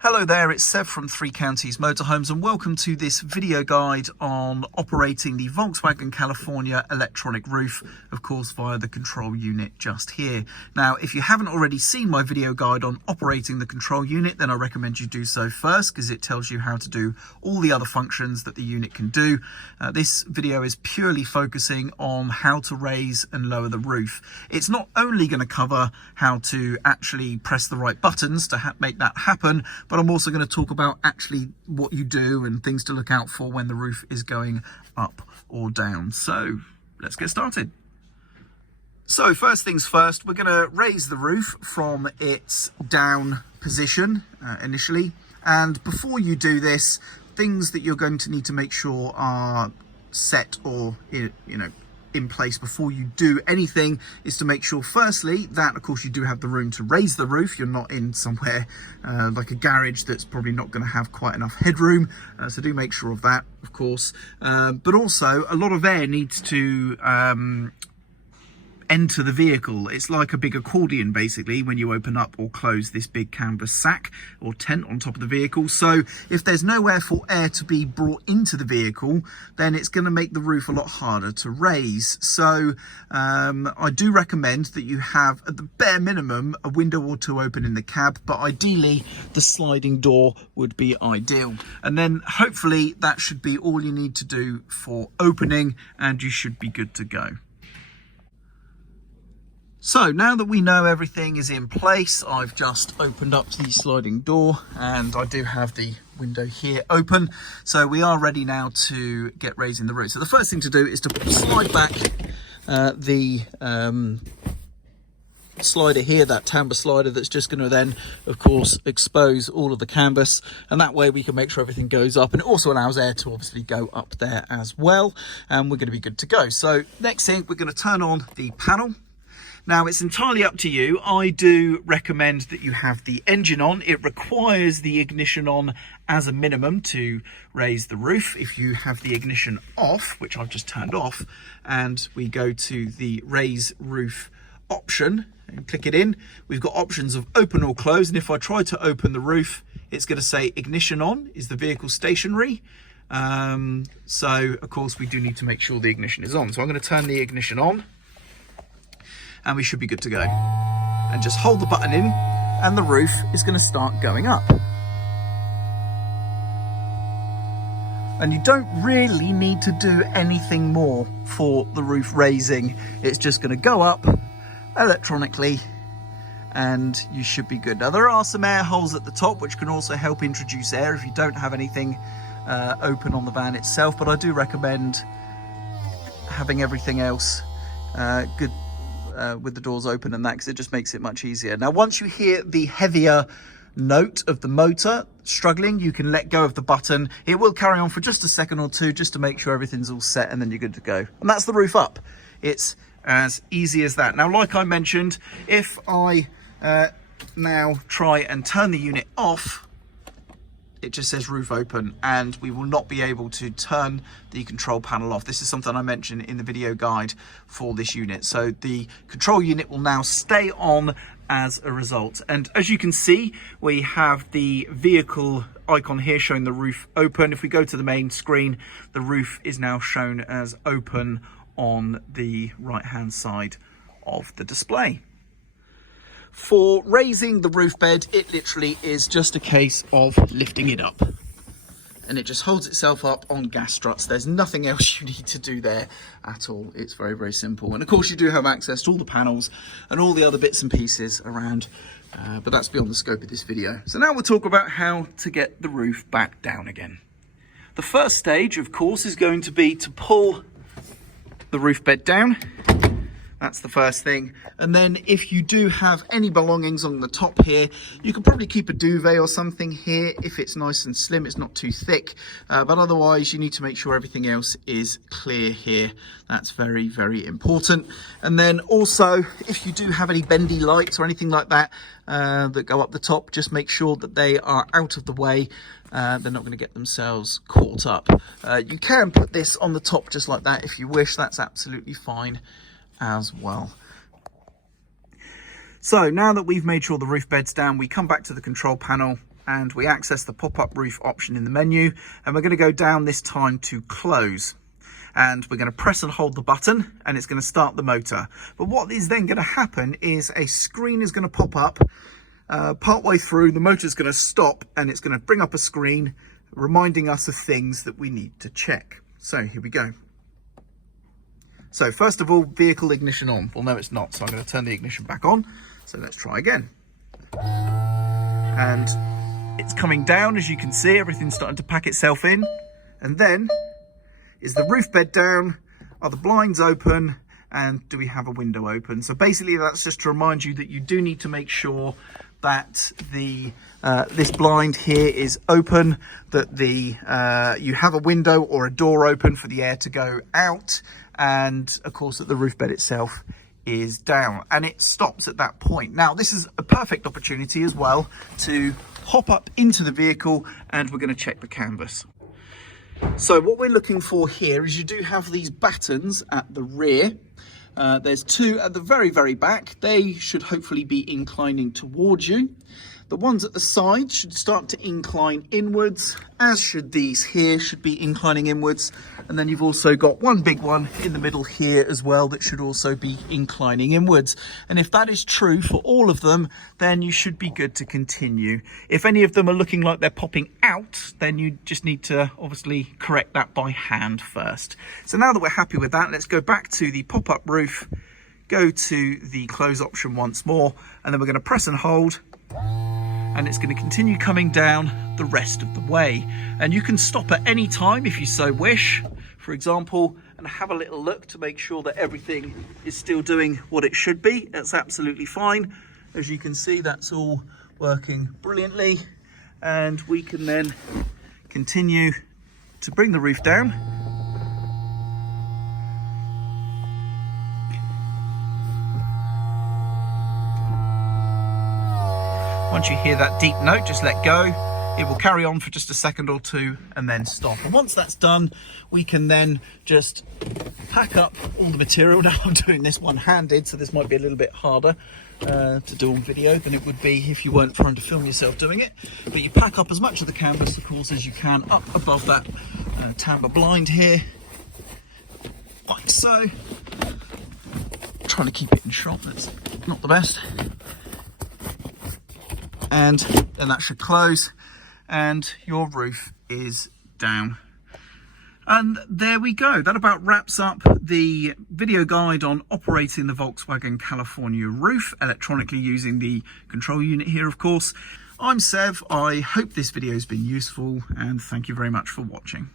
Hello there, it's Seb from Three Counties Motorhomes and welcome to this video guide on operating the Volkswagen California electronic roof, of course via the control unit just here. Now if you haven't already seen my video guide on operating the control unit, then I recommend you do so first because it tells you how to do all the other functions that the unit can do. This video is purely focusing on how to raise and lower the roof. It's not only going to cover how to actually press the right buttons to make that happen, but I'm also going to talk about actually what you do and things to look out for when the roof is going up or down. So let's get started. So first things first, we're going to raise the roof from its down position initially. And before you do this, things that you're going to need to make sure are set or, in place before you do anything is to make sure firstly that of course you do have the room to raise the roof. You're not in somewhere like a garage that's probably not going to have quite enough headroom, so do make sure of that, of course. But also a lot of air needs to enter the vehicle. It's like a big accordion basically when you open up or close this big canvas sack or tent on top of the vehicle. So if there's nowhere for air to be brought into the vehicle, then it's going to make the roof a lot harder to raise. So I do recommend that you have at the bare minimum a window or two open in the cab, but ideally the sliding door would be ideal. And then hopefully that should be all you need to do for opening and you should be good to go. So now that we know everything is in place, I've just opened up the sliding door and I do have the window here open. So we are ready now to get raising the roof. So the first thing to do is to slide back the slider here, that tamper slider that's just going to then of course expose all of the canvas, and that way we can make sure everything goes up, and it also allows air to obviously go up there as well, and we're going to be good to go. So next thing, we're going to turn on the panel. Now it's entirely up to you. I do recommend that you have the engine on. It requires the ignition on as a minimum to raise the roof. If you have the ignition off, which I've just turned off, and we go to the raise roof option and click it in, we've got options of open or close. And if I try to open the roof, it's going to say ignition on. Is the vehicle stationary? So of course we do need to make sure the ignition is on. So I'm going to turn the ignition on, and we should be good to go. And just hold the button in and the roof is going to start going up. And you don't really need to do anything more for the roof raising. It's just going to go up electronically and you should be good. Now there are some air holes at the top which can also help introduce air if you don't have anything open on the van itself, but I do recommend having everything else good with the doors open and that, because it just makes it much easier. Now once you hear the heavier note of the motor struggling, you can let go of the button. It will carry on for just a second or two just to make sure everything's all set, and then you're good to go. And that's the roof up. It's as easy as that. Now like I mentioned, if I now try and turn the unit off, it just says roof open and we will not be able to turn the control panel off. This is something I mentioned in the video guide for this unit. So the control unit will now stay on as a result. And as you can see, we have the vehicle icon here showing the roof open. If we go to the main screen, the roof is now shown as open on the right hand side of the display. For raising the roof bed, it literally is just a case of lifting it up. And it just holds itself up on gas struts. There's nothing else you need to do there at all. It's very, very simple. And of course you do have access to all the panels and all the other bits and pieces around, but that's beyond the scope of this video. So now we'll talk about how to get the roof back down again. The first stage, of course, is going to be to pull the roof bed down. That's the first thing. And then if you do have any belongings on the top here, you can probably keep a duvet or something here if it's nice and slim, it's not too thick. But otherwise you need to make sure everything else is clear here. That's very, very important. And then also, if you do have any bendy lights or anything like that that go up the top, just make sure that they are out of the way. They're not going to get themselves caught up. You can put this on the top just like that if you wish. That's absolutely fine as well. So now that we've made sure the roof bed's down, we come back to the control panel and we access the pop-up roof option in the menu, and we're going to go down this time to close. And we're going to press and hold the button, and it's going to start the motor. But what is then going to happen is a screen is going to pop up partway through. The motor's going to stop, and it's going to bring up a screen reminding us of things that we need to check. So here we go. So first of all, vehicle ignition on. Well, no, it's not. So I'm going to turn the ignition back on. So let's try again. And it's coming down, as you can see. Everything's starting to pack itself in. And then, is the roof bed down? Are the blinds open? And do we have a window open? So basically that's just to remind you that you do need to make sure that the this blind here is open, that you have a window or a door open for the air to go out, and of course that the roof bed itself is down, and it stops at that point. Now this is a perfect opportunity as well to hop up into the vehicle, and we're going to check the canvas. So what we're looking for here is you do have these battens at the rear. There's two at the very, very back. They should hopefully be inclining towards you. The ones at the side should start to incline inwards, as should these here, should be inclining inwards. And then you've also got one big one in the middle here as well that should also be inclining inwards. And if that is true for all of them, then you should be good to continue. If any of them are looking like they're popping out, then you just need to obviously correct that by hand first. So now that we're happy with that, let's go back to the pop-up roof, go to the close option once more, and then we're going to press and hold. And it's going to continue coming down the rest of the way. And you can stop at any time if you so wish, for example, and have a little look to make sure that everything is still doing what it should be. That's absolutely fine. As you can see, that's all working brilliantly. And we can then continue to bring the roof down. Once you hear that deep note, just let go. It will carry on for just a second or two and then stop. And once that's done, we can then just pack up all the material. Now I'm doing this one-handed, so this might be a little bit harder to do on video than it would be if you weren't trying to film yourself doing it. But you pack up as much of the canvas, of course, as you can up above that timber blind here, like so. Trying to keep it in shot, that's not the best. And then that should close, and your roof is down. And there we go. That about wraps up the video guide on operating the Volkswagen California roof electronically using the control unit here, of course. I'm Sev. I hope this video has been useful, and thank you very much for watching.